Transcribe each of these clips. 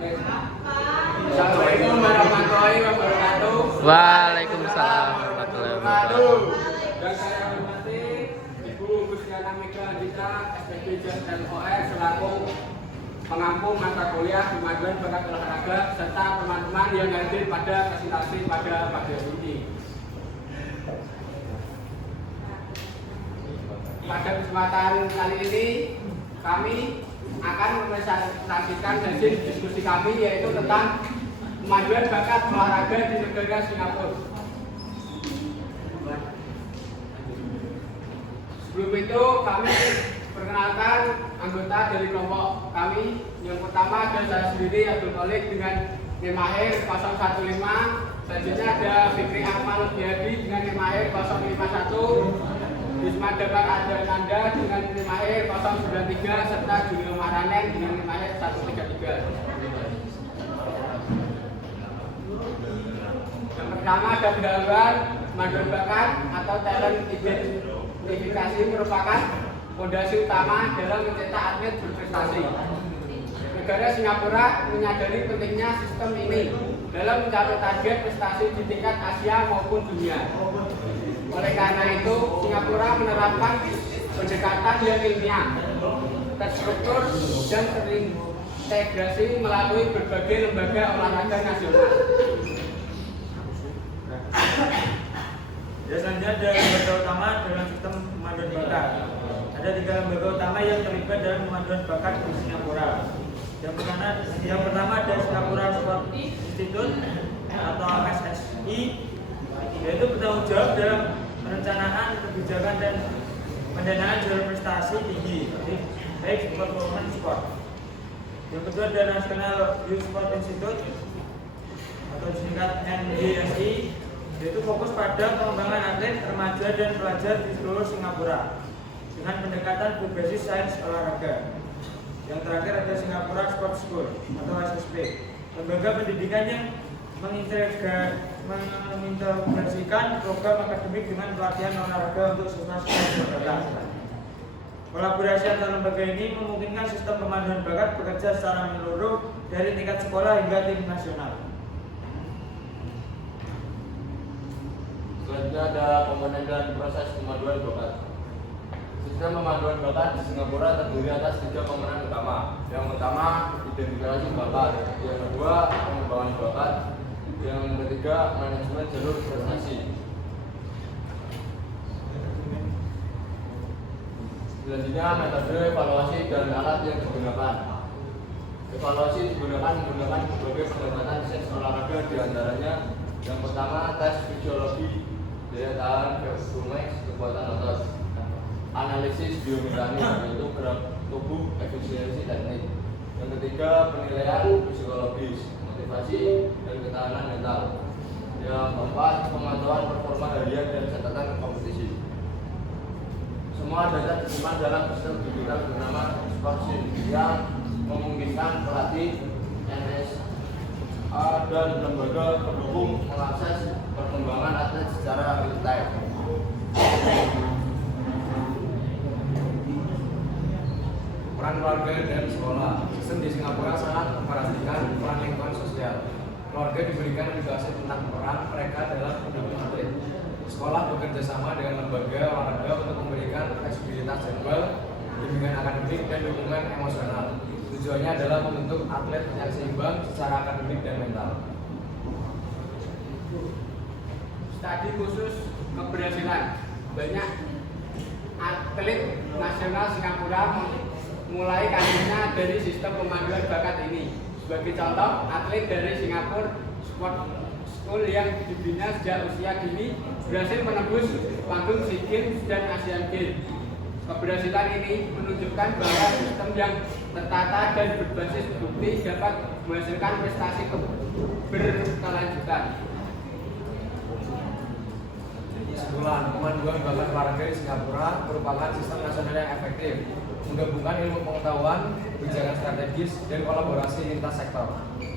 Assalamualaikum warahmatullahi wabarakatuh. Waalaikumsalam warahmatullahi wabarakatuh. Dan saya hormati Ibu Gustiana Mega Andika, SPB dan OS selaku pengampu mata kuliah Kemajuan Bakat Olahraga serta teman-teman yang hadir pada presentasi pada pagi hari ini. Pada kesempatan kali ini kami akan mempresentasikan hasil diskusi kami yaitu tentang kemajuan bakat olahraga di negara Singapura. Sebelum itu kami perkenalkan anggota dari kelompok kami. Yang pertama ada saya sendiri Abdul Malik dengan Nemahir 015. Selanjutnya ada Fikri Akmal Biadi dengan Nemahir 051. Wisma Dapat Adananda dengan Nemahir 093 serta Julio Maranen dengan Nemahir 133. Yang pertama ada pendahuluan kemajuan bakat atau talent identifikasi merupakan fondasi utama dalam mencetak atlet berprestasi. Negara Singapura menyadari pentingnya sistem ini dalam mencapai target prestasi di tingkat Asia maupun dunia. Oleh karena itu, Singapura menerapkan pendekatan yang ilmiah, terstruktur dan terintegrasi melalui berbagai lembaga olahraga nasional. Selanjutnya ada lembaga utama dalam sistem pemanduan bakat. Ada 3 lembaga utama yang terlibat dalam pemanduan bakat di Singapura. Yang pertama ada Singapura Sport Institute atau SSI, yaitu bertanggung jawab dalam perencanaan kebijakan dan pendanaan jalur prestasi tinggi, baik sport maupun sport. Yang kedua ada National Youth Sport Institute atau disingkat NYSI, yaitu fokus pada pengembangan atlet, remaja dan pelajar di seluruh Singapura dengan pendekatan berbasis sains olahraga. Yang terakhir ada Singapura Sport School atau SSP, lembaga pendidikan yang mengintegrasikan program akademik dengan pelatihan olahraga untuk siswa-siswa berbakat. Kolaborasi antar lembaga ini memungkinkan sistem pemanduan bakat bekerja secara menyeluruh dari tingkat sekolah hingga tim nasional. Selanjutnya ada komponen dan proses pemanduan bakat. Sistem pemanduan bakat di Singapura terdiri atas 3 komponen utama. Yang pertama, identifikasi bakat. Yang kedua, pengembangan bakat. Yang ketiga, manajemen jalur prestasi. Selanjutnya, metode evaluasi dan alat yang digunakan. Evaluasi digunakan menggunakan berbagai pendekatan sains olahraga, diantaranya yang pertama tes fisiologi, daya tahan, refleks, kekuatan otot. Analisis biomekanik, yaitu gerak tubuh, efisiensi teknik. Yang ketiga, penilaian psikologis, motivasi dan ketahanan mental. Yang keempat, pemantauan performa harian dan catatan kompetisi. Semua data disimpan dalam sistem digital bernama Scorecard yang memungkinkan pelatih, NSA dan lembaga pendukung mengakses perkembangan atlet secara real time. Peran keluarga dan sekolah. Sistem di Singapura sangat memperhatikan peran lingkungan sosial. Keluarga diberikan edukasi tentang peran mereka dalam mendukung atlet. Sekolah bekerja sama dengan lembaga olahraga untuk memberikan fleksibilitas jadwal, bimbingan akademik dan dukungan emosional. Tujuannya adalah membentuk atlet yang seimbang secara akademik dan mental. Studi khusus keberhasilan. Banyak atlet nasional Singapura mulai karirnya dari sistem pemanduan bakat ini. Sebagai contoh, atlet dari Singapura Sport School yang dibina sejak usia dini berhasil menembus panggung SEA Games dan Asian Games. Keberhasilan ini menunjukkan bahwa sistem yang tertata dan berbasis bukti dapat menghasilkan prestasi berkelanjutan. Kesimpulan, pemanduan bakat olahraga di Singapura merupakan sistem nasional yang efektif, menggabungkan ilmu pengetahuan, kebijakan strategis, dan kolaborasi lintas sektor.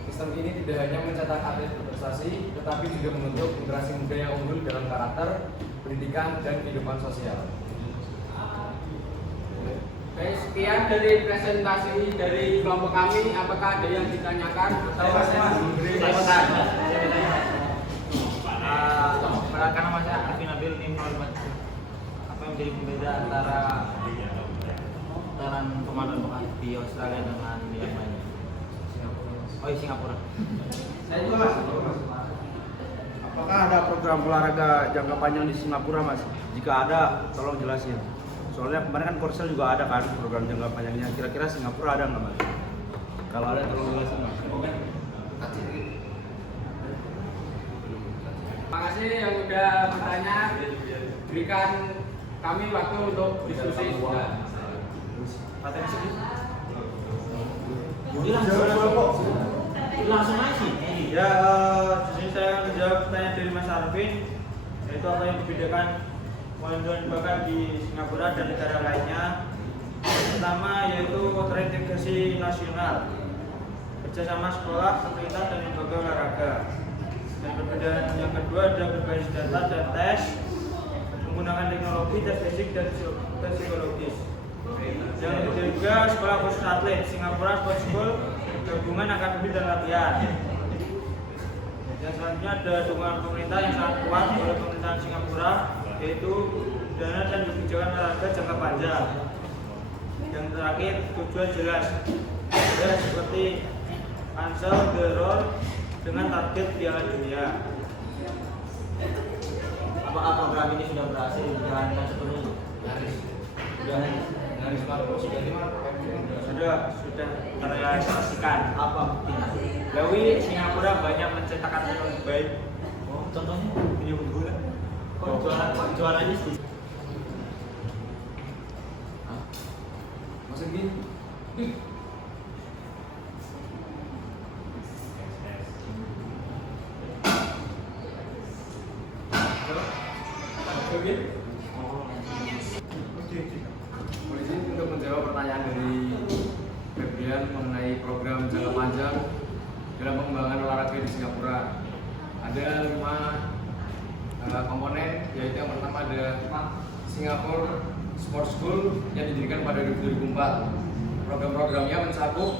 Sistem ini tidak hanya mencetak atlet berprestasi, tetapi juga membentuk generasi muda yang unggul dalam karakter, pendidikan, dan kehidupan sosial. Baik, sekian dari presentasi dari kelompok kami. Apakah ada yang ditanyakan atau saya memberi pesan? Karena masa Arvin Nabil ini apa yang menjadi pembeda antara pemanduan bakat di Australia dengan yang lainnya? Oh, di Singapura. Saya juga mas. Apakah ada program olahraga jangka panjang di Singapura mas? Jika ada, tolong jelasin. Soalnya kemarin kan Korsel juga ada kan program jangka panjangnya. Kira-kira Singapura ada nggak mas? Kalau ada tolong jelasin mas. Terima kasih yang sudah bertanya. Berikan kami waktu untuk diskusi. Langsung aja sih. Ya, di sini saya menjawab pertanyaan dari Mas Arvin, yaitu apa yang membedakan pemanduan bakat di Singapura dan negara lainnya. Yang pertama yaitu terintegrasi nasional, kerjasama sekolah, pemerintah dan lembaga olahraga. Dan perbedaan yang kedua ada berbasis data dan tes menggunakan teknologi, tes fisik dan psikologis. Yang ketiga, sekolah khusus atlet Singapura Sports School, gabungan akademi dan latihan. Yang selanjutnya ada dukungan pemerintah yang sangat kuat oleh pemerintahan Singapura, yaitu dana dan kebijakan olahraga jangka panjang. Yang terakhir, tujuan jelas, ada seperti Ansel the Roar dengan target Piala Dunia. Apakah program ini sudah berhasil dijalankan sepenuhnya? Sudah terrealisasikan. Apa buktinya? Lawi Singapura banyak mencetak atlet yang baik. Oh, contohnya? Ini bulan. Juaranya sih. Maksud gini? Polisi untuk menjawab pertanyaan dari Febrian mengenai program jangka panjang dalam pengembangan olahraga di Singapura. Ada 5 komponen, yaitu yang pertama ada Singapore Sports School yang didirikan pada 2004. Program-programnya mencakup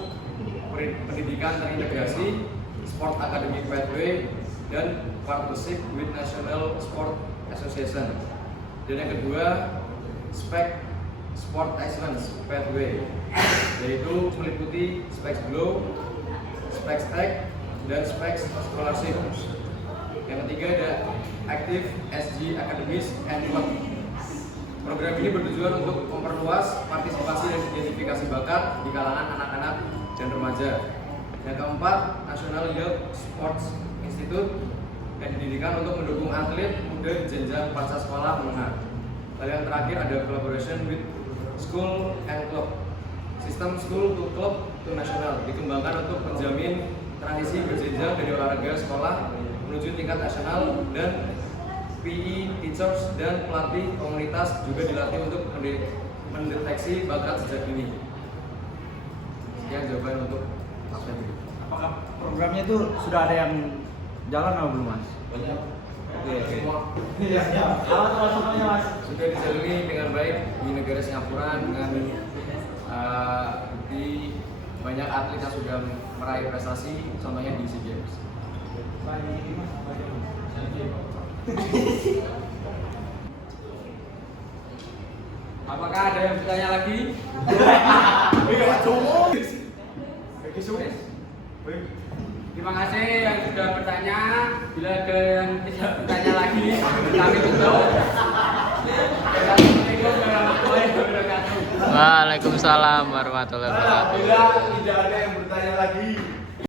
pendidikan terintegrasi, sport academic pathway, dan partnership with National Sport Association. Dan yang kedua, Sport Excellence Pathway, yaitu meliputi Specs Glow, Specs Tech, dan Specs Scholarship. Yang ketiga ada Active SG Academies and Club. Program ini bertujuan untuk memperluas partisipasi dan identifikasi bakat di kalangan anak-anak dan remaja. Yang keempat, National Youth Sports Institute yang didirikan untuk mendukung atlet muda di jenjang pasca sekolah menengah. Lalu yang terakhir ada collaboration with school and club. Sistem school to club to nasional dikembangkan untuk menjamin transisi berjenjang dari olahraga sekolah menuju tingkat nasional, dan PE teachers dan pelatih komunitas juga dilatih untuk mendeteksi bakat sejak dini. Sekian jawaban untuk Mas Febri. Apakah programnya itu sudah ada yang jalan atau belum mas? Sudah dijalani dengan baik di negara Singapura dengan bukti banyak atlet yang sudah meraih prestasi, contohnya di SEA Games. Apakah ada yang bertanya lagi? Terima kasih yang sudah bertanya. Bila ada yang tidak bertanya lagi, kami tutup. Assalamualaikum warahmatullahi wabarakatuh. Waalaikumsalam warahmatullahi wabarakatuh. Bila tidak ada yang bertanya lagi,